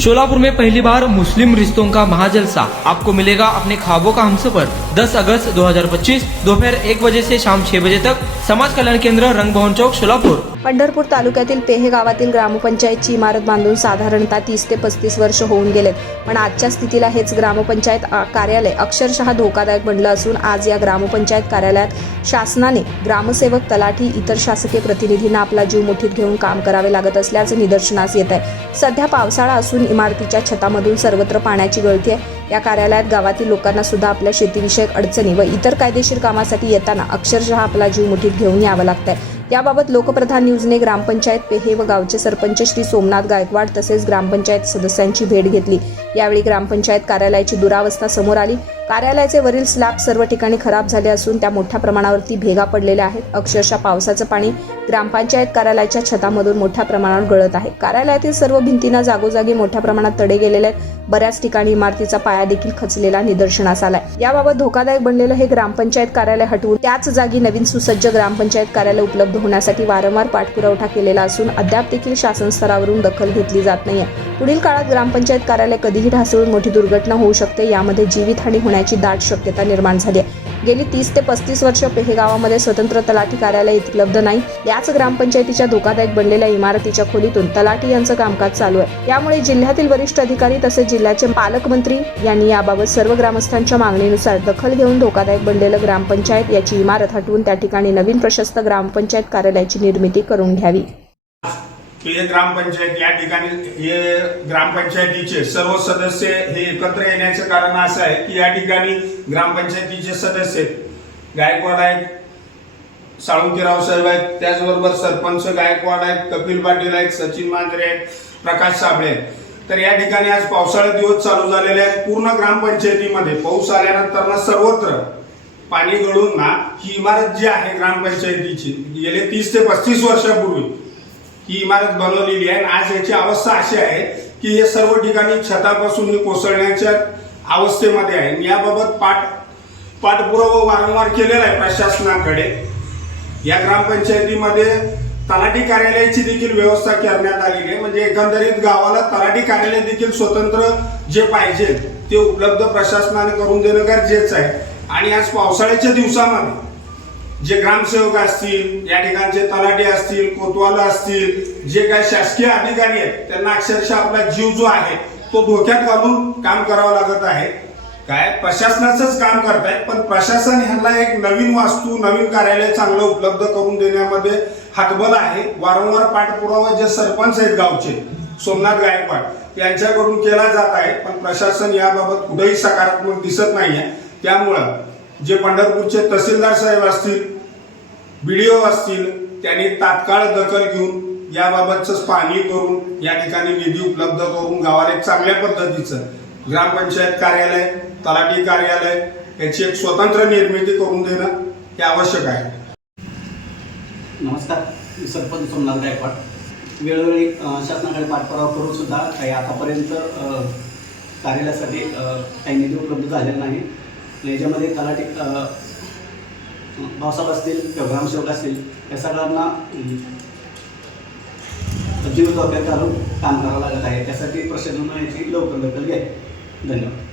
शोलापुर में पहली बार मुस्लिम रिश्तों का महाजलसा, आपको मिलेगा अपने ख्वाबों का हमसफर। 10 अगस्त 2025 दोपहर 1 बजे से शाम 6 बजे तक, समाज कल्याण केंद्र, रंगभवन चौक, शोलापुर। पंढरपूर तालुक्यातील पेहे गावातील ग्रामपंचायतची इमारत बांधून साधारणतः 30 ते 35 वर्ष होऊन गेलेत, पण आजच्या स्थितीला हेच ग्रामपंचायत कार्यालय अक्षरशः धोकादायक बनलं असून आज या ग्रामपंचायत कार्यालयात शासनाने ग्रामसेवक, तलाठी, इतर शासकीय प्रतिनिधींना आपला जीव मुठीत घेऊन काम करावे लागत असल्याचं निदर्शनास येत आहे। सध्या पावसाळा असून इमारतीच्या छतामधून सर्वत्र पाण्याची गळती आहे। या कार्यालयात गावातील लोकांना सुद्धा आपल्या शेतीविषयक अडचणी व इतर कायदेशीर कामासाठी येताना अक्षरशः आपला जीव मुठीत घेऊन यावं लागतंय। याबाबत लोकप्रधान न्यूजने ग्रामपंचायत पेहे व गावचे सरपंच श्री सोमनाथ गायकवाड तसेच ग्रामपंचायत सदस्यांची भेट घेतली। यावेळी ग्रामपंचायत कार्यालयाची दुरावस्था समोर आली। कार्यालयाचे वरील स्लॅब सर्व ठिकाणी खराब झाले असून त्या मोठ्या प्रमाणावरती भेगा पडलेल्या आहेत। अक्षरशः पावसाचं पाणी ग्रामपंचायत कार्यालयाच्या छतामधून मोठ्या प्रमाणावर गळत आहे। कार्यालयातील सर्व भिंतींना जागोजागी मोठ्या प्रमाणात तडे गेलेले आहेत। बऱ्याच ठिकाणी इमारतीचा पाया देखील खचलेला निदर्शनास आलाय। याबाबत धोकादायक बनलेलं हे ग्रामपंचायत कार्यालय हटवून त्याच जागी नवीन सुसज्ज ग्रामपंचायत कार्यालय उपलब्ध होण्यासाठी वारंवार पाठपुरावा केलेला असून अद्याप देखील शासन स्तरावरून दखल घेतली जात नाहीये। पुढील काळात ग्रामपंचायत कार्यालय कधीही ढासळून मोठी दुर्घटना होऊ शकते, यामध्ये जीवितहानी होण्याची दाट शक्यता निर्माण झाली आहे। गेली 30 ते 35 वर्ष पेहे गावामध्ये स्वतंत्र तलाठी कार्यालय उपलब्ध नाही। याच ग्रामपंचायतीच्या धोकादायक बनलेल्या इमारतीच्या खोलीतून तलाठी यांचं कामकाज चालू आहे। यामुळे जिल्ह्यातील वरिष्ठ अधिकारी तसेच जिल्ह्याचे पालकमंत्री यांनी याबाबत सर्व ग्रामस्थांच्या मागणीनुसार दखल घेऊन धोकादायक बनलेलं ग्रामपंचायत याची इमारत हटवून त्या ठिकाणी नवीन प्रशस्त ग्रामपंचायत कार्यालयाची निर्मिती करून घ्यावी। हे ग्रामपंचायत या ठिकाणी हे ग्रामपंचायतीचे सर्व सदस्य हे एकत्र येण्याचे कारण असं आहे की या ठिकाणी ग्रामपंचायतीचे सदस्य गायकवाड आहेत, साळुंकेराव साहेब आहेत, त्याचबरोबर सरपंच गायकवाड आहेत, कपिल पाटील आहेत, सचिन मांजरे आहेत, प्रकाश साबळे आहेत। तर या ठिकाणी आज पावसाळे दिवस चालू झालेले आहेत। पूर्ण ग्रामपंचायतीमध्ये पाऊस आल्यानंतर सर्वत्र पाणी गळून ही इमारत जी आहे ग्रामपंचायतीची गेले 30 ते 35 वर्षापूर्वी ही इमारत बनवलेली आहे। आज याची अवस्था अशी आहे की हे सर्व ठिकाणी छतापासून हे कोसळण्याच्या अवस्थेमध्ये आहे। याबाबत पाठपुरावा वारंवार केलेला आहे प्रशासनाकडे। या ग्रामपंचायतीमध्ये तलाठी कार्यालयाची देखील व्यवस्था करण्यात आलेली आहे, म्हणजे एकंदरीत गावाला तलाठी कार्यालय देखील स्वतंत्र जे पाहिजे ते उपलब्ध प्रशासनाने करून देणं गरजेचं आहे। आणि आज पावसाळ्याच्या दिवसामध्ये जे ग्रामसेवक असतील, या ठिकाणचे तलाठी असतील, कोतवाल असतील, जे काही शासकीय अधिकारी आहेत त्यांना अक्षरशः आपला जीव जो आहे तो धोक्यात घालून काम करावं लागत आहे। काय प्रशासनाचंच काम करतायत, पण प्रशासन ह्यांना एक नवीन वास्तू, नवीन कार्यालय चांगलं उपलब्ध करून देण्यामध्ये हातबल आहे। वारंवार पाठपुरावा जे सरपंच आहेत गावचे सोमनाथ गायकवाड यांच्याकडून केला जात आहे, पण प्रशासन याबाबत कुठेही सकारात्मक दिसत नाहीये। त्यामुळं जे पंढरपूरचे तहसीलदार साहेब असतील, बीडीओ असतील, त्यांनी तात्काळ दखल घेऊन याबाबतच पाहणी करून या ठिकाणी निधी उपलब्ध करून गावाला एक चांगल्या पद्धतीचं ग्रामपंचायत कार्यालय, तलाठी कार्यालय याची एक स्वतंत्र निर्मिती करून देणं हे आवश्यक आहे। नमस्कार, मी सरपंच सोमनाथ गायकवाड। वेळोवेळी शासनाकडे पाठपुरावा करून सुद्धा काही आतापर्यंत कार्यालयासाठी काही निधी उपलब्ध झालेला नाही। याच्यामध्ये तलाठी भाऊसाहेब असतील किंवा ग्रामसेवक असतील या सगळ्यांना जीव धोक्यात घालून काम करावं लागत आहे। त्यासाठी प्रशासनाने याची लवकर दखल घ्यावी। धन्यवाद।